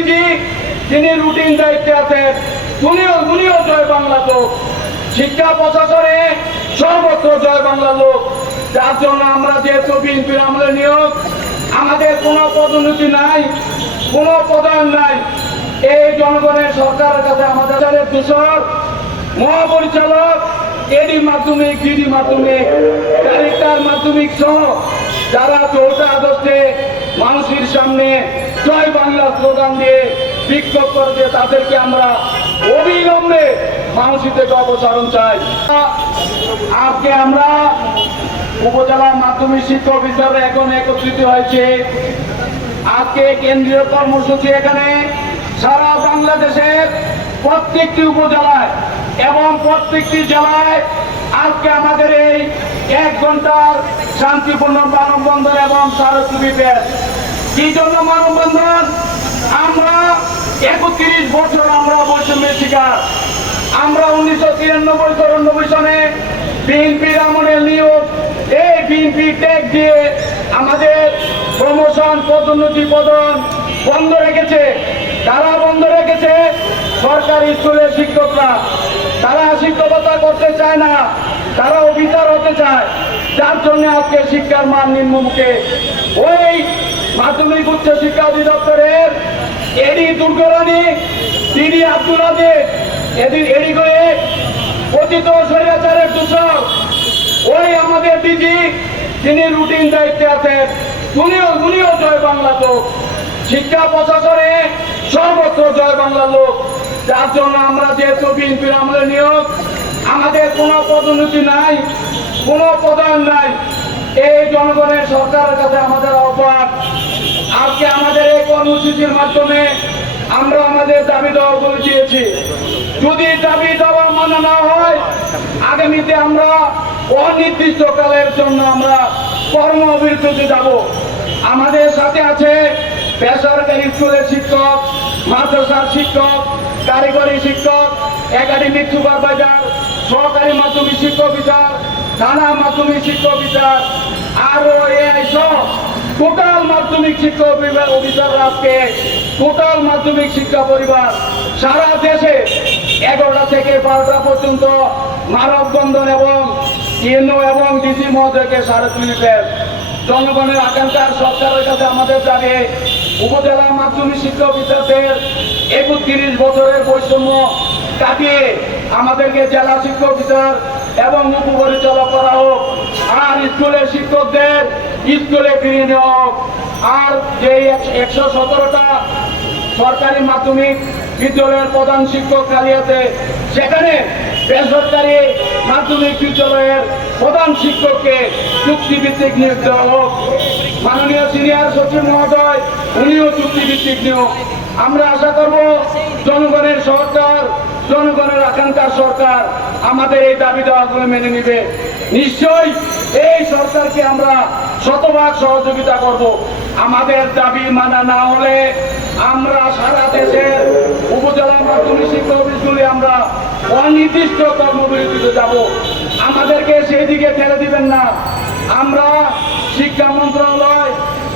DG যিনি routine দায়িত্বে আছেন উনিও জয় বাংলা লোক। শিক্ষা প্রশাসনে সর্বত্র জয় বাংলা লোক। যার জন্য আমরা যেহেতু বিএনপির আমলে নিয়োগ, আমাদের কোনো পদোন্নতি নাই, কোনো পদায়ন নাই। এই জনগণের সরকারের কাছে আমাদের দূষণ মহাপরিচালক এডি মাধ্যমিক, ডিডি মাধ্যমিক, ডাইরেক্টর মাধ্যমিক সহ যারা 4 আগস্টে মানুষের সামনে জয় বাংলা স্লোগান দিয়ে বিক্ষোভ করছে, তাদেরকে আমরা অবিলম্বে মানুষের থেকে অপসারণ চাই। আজকে আমরা উপজেলা মাধ্যমিক শিক্ষা অফিসাররা এখন একত্রিত হয়েছে। আজকে কেন্দ্রীয় কর্মসূচি এখানে সারা বাংলাদেশের প্রত্যেকটি উপজেলায় এবং প্রত্যেকটি জেলায় আজকে আমাদের এই 1 ঘন্টার শান্তিপূর্ণ মানববন্ধন এবং স্মারকলিপি পেশ। কি জন্য মানববন্ধন? আমরা 31 বছর আমরা বৈষম্যের শিকার। আমরা 1993-94 সনে বিএনপির আমলে নিয়োগ, এই বিএনপি ট্যাগ দিয়ে আমাদের প্রমোশন, পদোন্নতি, পদন বন্ধ রেখেছে। তারা বন্ধ রেখেছে সরকারি স্কুলের শিক্ষকরা। তারা শিক্ষকতা করতে চায় না, তারা অফিসার হতে চায়। যার জন্য আজকে শিক্ষার মান নিম্নমুখে। ওই মাধ্যমিক উচ্চ শিক্ষা অধিদপ্তরের এডি দুর্গরানী, ডিডি আব্দুল আজিজ, এডি করে পতিত স্বৈরাচারের দূষক। ওই আমাদের ডিজি যিনি রুটিন দায়িত্বে আছেন উনিও জয় বাংলা লোক। শিক্ষা প্রশাসনে সর্বত্র জয় বাংলা লোক। যার জন্য আমরা যেহেতু বিএনপির আমলে নিয়োগ, আমাদের কোনো পদোন্নতি নাই, কোনো পদায়ন নাই। এই জনগণের সরকারের কাছে আমাদের আহ্বান, আজকে আমাদের এই কর্মসূচির মাধ্যমে আমরা আমাদের দাবি দাওয়াগুলো দিয়েছি। যদি দাবি দাওয়া মানা না হয়, আগামীতে আমরা অনির্দিষ্টকালের জন্য আমরা কর্মবিরতিতে যাব। আমাদের সাথে আছে বেসরকারি স্কুলের শিক্ষক, মাদ্রাসার শিক্ষক, কারিগরি শিক্ষক, একাডেমিক সুপারভাইজার, সহকারী মাধ্যমিক শিক্ষা অফিসার, থানা মাধ্যমিক শিক্ষা অফিসার, আরো এআই সহ টোটাল মাধ্যমিক শিক্ষা অফিসাররা আজকে টোটাল মাধ্যমিক শিক্ষা পরিবার সারা দেশে 11টা থেকে 12টা পর্যন্ত মানববন্ধন এবং ইউনো এবং ডিসি মহোদয়কে স্মারকলিপি পেশ। জনগণের আকাঙ্ক্ষার সরকারের কাছে আমাদের দাবি, উপজেলা মাধ্যমিক শিক্ষা অফিসারদের 31 বছরের বৈষম্য কাটিয়ে আমাদেরকে জেলা শিক্ষা অফিসার এবং উপপরিচালক করা হোক। আর স্কুলের শিক্ষকদের স্কুলে ফিরিয়ে নেওয়া হোক। আর যে 117টা সরকারি মাধ্যমিক বিদ্যালয়ের প্রধান শিক্ষক কালিয়াতে, সেখানে বেসরকারি মাধ্যমিক বিদ্যালয়ের প্রধান শিক্ষককে চুক্তিভিত্তিক নিয়োগ দেওয়া হোক। মাননীয় সিনিয়র সচিব মহোদয় উনিও চুক্তিভিত্তিক নিয়োগ। আমরা আশা করব জনগণের সরকার, জনগণের আকাঙ্ক্ষার সরকার আমাদের এই দাবি দাওয়াগুলো মেনে নিবে। নিশ্চয়ই এই সরকারকে আমরা শতভাগ সহযোগিতা করব। আমাদের দাবি মানা না হলে আমরা সারা দেশের উপজেলা মাধ্যমিক শিক্ষা অফিসগুলি আমরা অনির্দিষ্ট কর্মবিরতিতে যাব। আমাদেরকে সেই দিকে ঠেলে দিবেন না। আমরা শিক্ষা মন্ত্রণালয়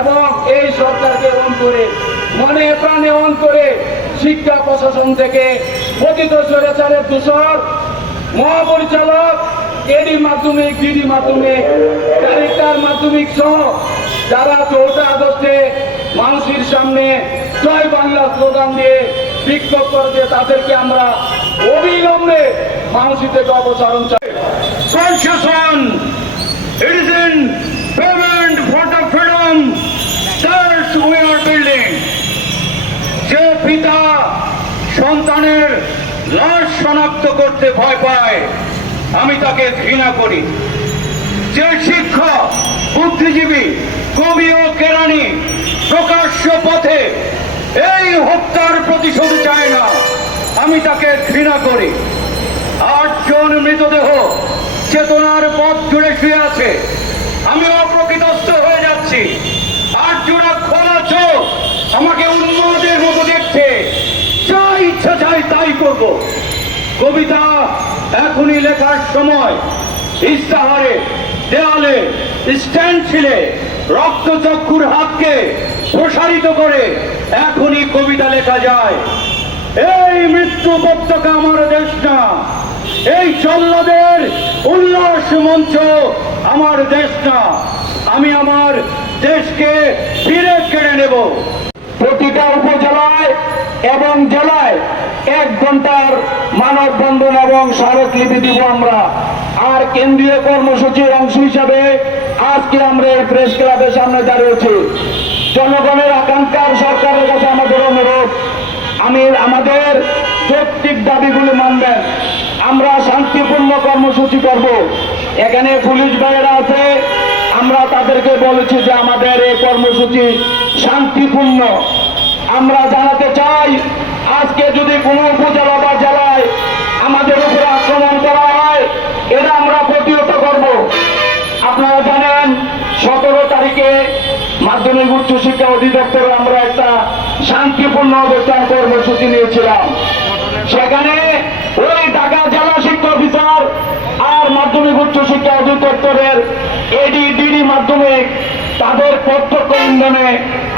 এবং এই সরকারকে অন করে, মনে প্রাণে অন করে শিক্ষা প্রশাসন থেকে পতিত স্বৈরাচারের দূষণ মহাপরিচালক এডি মাধ্যমিক, ডিডি মাধ্যমিক, ডাইরেক্টর মাধ্যমিক সহ যারা 4 আগস্টে মানুষের সামনে জয় বাংলা স্লোগান দিয়ে বিক্ষোভ করছে, তাদেরকে আমরা অবিলম্বে মানুষের থেকে অপসারণ চাই। Constitution, it is in payment for the freedom that we are building. যে পিতা সন্তানের লাশ শনাক্ত করতে ভয় পায়, আমি তাকে ঘৃণা করি। যে শিক্ষক, বুদ্ধিজীবী, কবি ও কেরানি প্রকাশ্য পথে এই হত্যার প্রতিশোধ চায় না, আমি তাকে ঘৃণা করি। 8 জন মৃতদেহ চেতনার পথ জুড়ে শুয়ে আছে, আমি অপ্রকৃতস্থ হয়ে যাচ্ছি। 8 জোড়া খোলা চোখ আমাকে উন্মাদের মতো দেখছে, যা ইচ্ছা চাই তাই করব। কবিতা এখনই লেখার সময়। ইস্তাহারে, দেয়ালে, স্ট্যান্ড ছিলে রক্তচক্ষুর হাতকে প্রসারিত করে এখনই কবিতা লেখা যায়। এই মৃত্যু উপত্যকা আমার দেশ না, এই জল্লাদের উল্লাস মঞ্চ আমার দেশ না। আমি আমার দেশকে ফিরে কেড়ে নেব। প্রতিটা উপজেলায় এবং জেলায় 1 ঘন্টার মানববন্ধন এবং স্মারকলিপি দিব আমরা। আর কেন্দ্রীয় কর্মসূচির অংশ হিসাবে আজকে আমরা এই প্রেস ক্লাবের সামনে দাঁড়িয়েছি। জনগণের আকাঙ্ক্ষার সরকারের কাছে আমাদের অনুরোধ, আমাদের যৌক্তিক দাবিগুলো মানবেন। আমরা শান্তিপূর্ণ কর্মসূচি করব। এখানে পুলিশ ভাইয়েরা আছে, আমরা তাদেরকে বলেছি যে আমাদের এই কর্মসূচি শান্তিপূর্ণ। আমরা জানাতে চাই, আজকে যদি কোনো উপজেলা বা জেলায় আমাদের উপরে আক্রমণ করা হয়, এটা আমরা প্রতিহত করব। আপনারা জানেন 17 তারিখে মাধ্যমিক উচ্চ শিক্ষা অধিদপ্তরে আমরা একটা শান্তিপূর্ণ অবস্থান কর্মসূচি নিয়েছিলাম। সেখানে ওই ঢাকা জেলা শিক্ষা অফিসার আর মাধ্যমিক উচ্চ শিক্ষা অধিদপ্তরের এডি ডিডি মাধ্যমিক তাদের প্রত্যক্ষ ইন্ধনে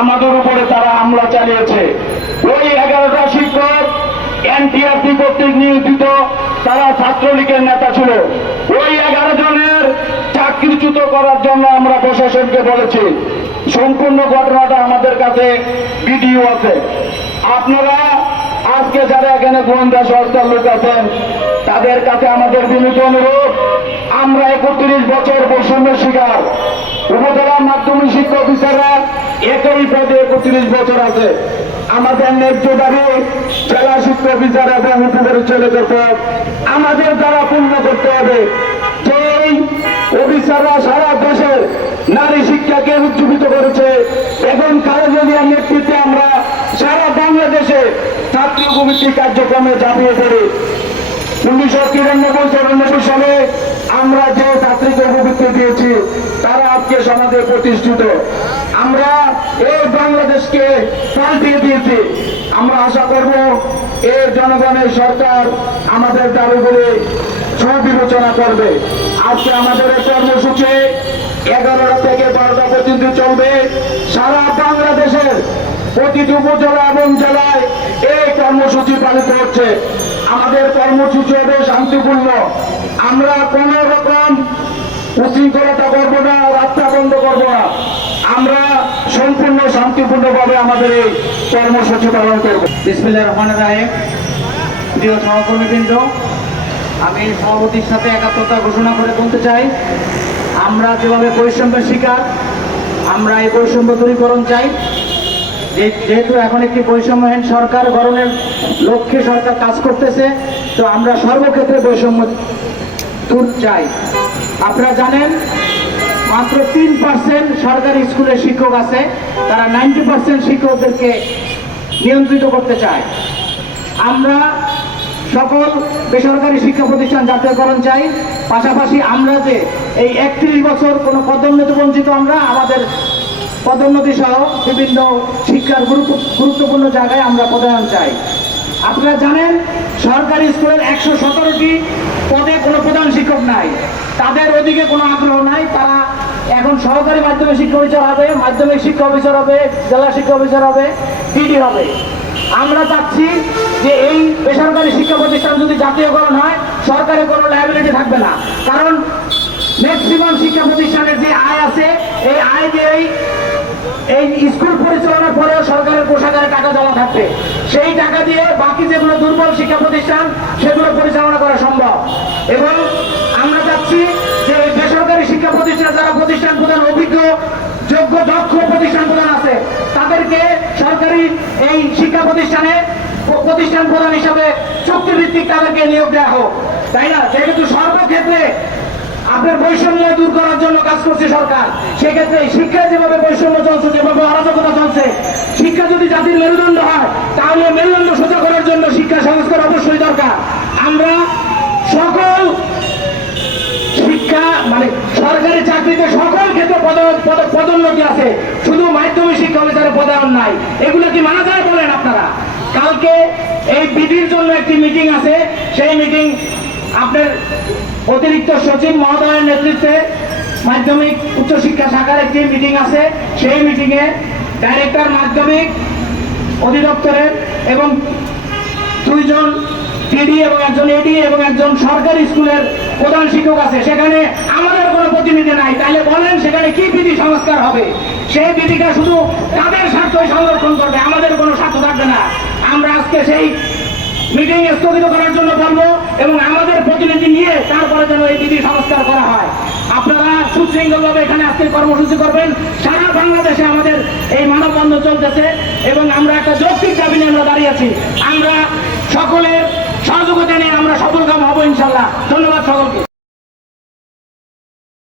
আমাদের উপরে তারা হামলা চালিয়েছে। ওই 11টা শিক্ষক এনটিআরসি কর্তৃক নিয়োজিত, তারা ছাত্রলীগের নেতা ছিল। ওই 11 জনের চাকরিচ্যুত করার জন্য আমরা প্রশাসনকে বলেছি। সম্পূর্ণ ঘটনাটা আমাদের কাছে ভিডিও আছে। আপনারা আজকে যারা এখানে গোয়েন্দা সংস্থার লোক আছেন, তাদের কাছে আমাদের বিনীত অনুরোধ, আমরা 31 বছর বৈষম্যের শিকার। উপজেলা মাধ্যমিক শিক্ষা অফিসাররা একই পদে 31 বছর আছে। আমাদের ন্যায্য দাবি জেলা শিক্ষা অফিসার এবং উপপরিচালকের পদ আমাদের দ্বারা পূর্ণ করতে হবে। যেই অফিসাররা সারা দেশের নারী শিক্ষাকে উজ্জীবিত করেছে, এখন খালেদা জিয়ার নেতৃত্বে আমরা সারা বাংলাদেশে ছাত্র কমিটি কার্যক্রমে ঝাঁপিয়ে পড়ি। 1993-94 সালে আমরা যে ছাত্রীকে উপবৃত্তি দিয়েছি, তারা আজকে সমাজে প্রতিষ্ঠিত। আমরা এই বাংলাদেশকে পাল্টিয়ে দিয়েছি। আমরা আশা করব এই জনগণের সরকার আমাদের দাবিগুলি সুবিবেচনা করবে। আজকে আমাদের এই কর্মসূচি 11টা থেকে 12টা পর্যন্ত চলবে। সারা বাংলাদেশের প্রতিটি উপজেলা এবং জেলায় এই কর্মসূচি পালিত হচ্ছে। আমাদের কর্মসূচি হবে শান্তিপূর্ণ। আমরা কোন রকম উশৃঙ্খলতা করবো না, রাস্তা বন্ধ করবো না। আমরা সম্পূর্ণ শান্তিপূর্ণভাবে আমাদের এই কর্মসূচি পালন করবো। বিসমিল্লাহির রহমানির রহিম। প্রিয় সহকর্মীবৃন্দ, আমি সভাপতির সাথে একাত্মতা ঘোষণা করে বলতে চাই, আমরা যেভাবে বৈষম্যের শিকার, আমরা এই বৈষম্য দূরীকরণ চাই। যেহেতু এখন একটি বৈষম্যহীন সরকার গঠনের লক্ষ্যে সরকার কাজ করতেছে, তো আমরা সর্বক্ষেত্রে বৈষম্য দূর চাই। আপনারা জানেন মাত্র 3% সরকারি স্কুলের শিক্ষক আছে, তারা 90% শিক্ষকদেরকে নিয়ন্ত্রিত করতে চায়। আমরা সকল বেসরকারি শিক্ষা প্রতিষ্ঠান জাতীয়করণ চাই। পাশাপাশি আমরা যে এই 31 বছর কোনো পদোন্নতি বঞ্চিত, আমরা আমাদের পদোন্নতি সহ বিভিন্ন শিক্ষার গুরুত্বপূর্ণ জায়গায় আমরা পদায়ন চাই। আপনারা জানেন সরকারি স্কুলের 117টি পদে কোনো প্রধান শিক্ষক নাই, তাদের ওদিকে কোনো আগ্রহ নাই। তারা এখন সহকারী মাধ্যমিক শিক্ষা অফিসার হবে, মাধ্যমিক শিক্ষা অফিসার হবে, জেলা শিক্ষা অফিসার হবে, ডিডি হবে। আমরা চাচ্ছি যে এই বেসরকারি শিক্ষা প্রতিষ্ঠান যদি জাতীয়করণ হয়, সরকারের কোনো লায়াবিলিটি থাকবে না। কারণ ম্যাক্সিমাম শিক্ষা প্রতিষ্ঠানের যে আয় আছে, এই আয় দিয়েই এই স্কুল পরিচালনার পরেও সরকারের কোষাগারে টাকা জমা থাকবে। সেই টাকা দিয়ে বাকি যেগুলো দুর্বল শিক্ষা প্রতিষ্ঠান, সেগুলো পরিচালনা করা সম্ভব। এবং আমরা চাচ্ছি যে বেসরকারি শিক্ষা প্রতিষ্ঠান যারা প্রতিষ্ঠান প্রধান অভিজ্ঞ, যোগ্য, দক্ষ প্রতিষ্ঠান প্রধান আছে, তাদেরকে সরকারি এই শিক্ষা প্রতিষ্ঠানে প্রতিষ্ঠান প্রধান হিসাবে চুক্তিভিত্তিক তাদেরকে নিয়োগ দেওয়া হোক, তাই না? যেহেতু সর্বক্ষেত্রে আপনার বৈষম্য দূর করার জন্য কাজ করছে সরকার, সেক্ষেত্রে শিক্ষায় যেভাবে বৈষম্য চলছে, যেভাবে অরাজকতা চলছে, শিক্ষা যদি জাতির মেরুদণ্ড হয়, তাহলে মেরুদণ্ড সোজা করার জন্য শিক্ষা সংস্কার অবশ্যই দরকার। আমরা সকল শিক্ষা মানে সরকারি চাকরিতে সকল ক্ষেত্রে পদোন্নতি আছে, শুধু মাধ্যমিক শিক্ষা অফিসারের পদায়ন নাই। এগুলো কি মানা যায় বলেন আপনারা? কালকে এই বিধির জন্য একটি মিটিং আছে, সেই মিটিং আপনার অতিরিক্ত সচিব মহোদয়ের নেতৃত্বে মাধ্যমিক উচ্চশিক্ষা শাখার একটি মিটিং আছে। সেই মিটিংয়ে ডাইরেক্টর মাধ্যমিক অধিদপ্তরের এবং 2 জন পিডি এবং একজন এডি এবং একজন সরকারি স্কুলের প্রধান শিক্ষক আছে, সেখানে আমাদের কোনো প্রতিনিধি নাই। তাহলে বলেন সেখানে কি বিধি সংস্কার হবে? সেই বিধিটা শুধু তাদের স্বার্থই সংরক্ষণ করবে, আমাদের কোনো স্বার্থ থাকবে না। আমরা আজকে সেই মিটিং স্থগিত করার জন্য বলবো এবং আমাদের প্রতিনিধি নিয়ে তারপরে যেন এই বিধি সংস্কার করা হয়। আপনারা সুশৃঙ্খলভাবে এখানে আজকে কর্মসূচি করবেন। সারা বাংলাদেশে আমাদের এই মানববন্ধন চলতেছে এবং আমরা একটা যৌক্তিক দাবি নিয়ে আমরা দাঁড়িয়ে আছি। আমরা সকলের সহযোগিতা নিয়ে আমরা সফলকাম হব ইনশাল্লাহ। ধন্যবাদ সকলকে।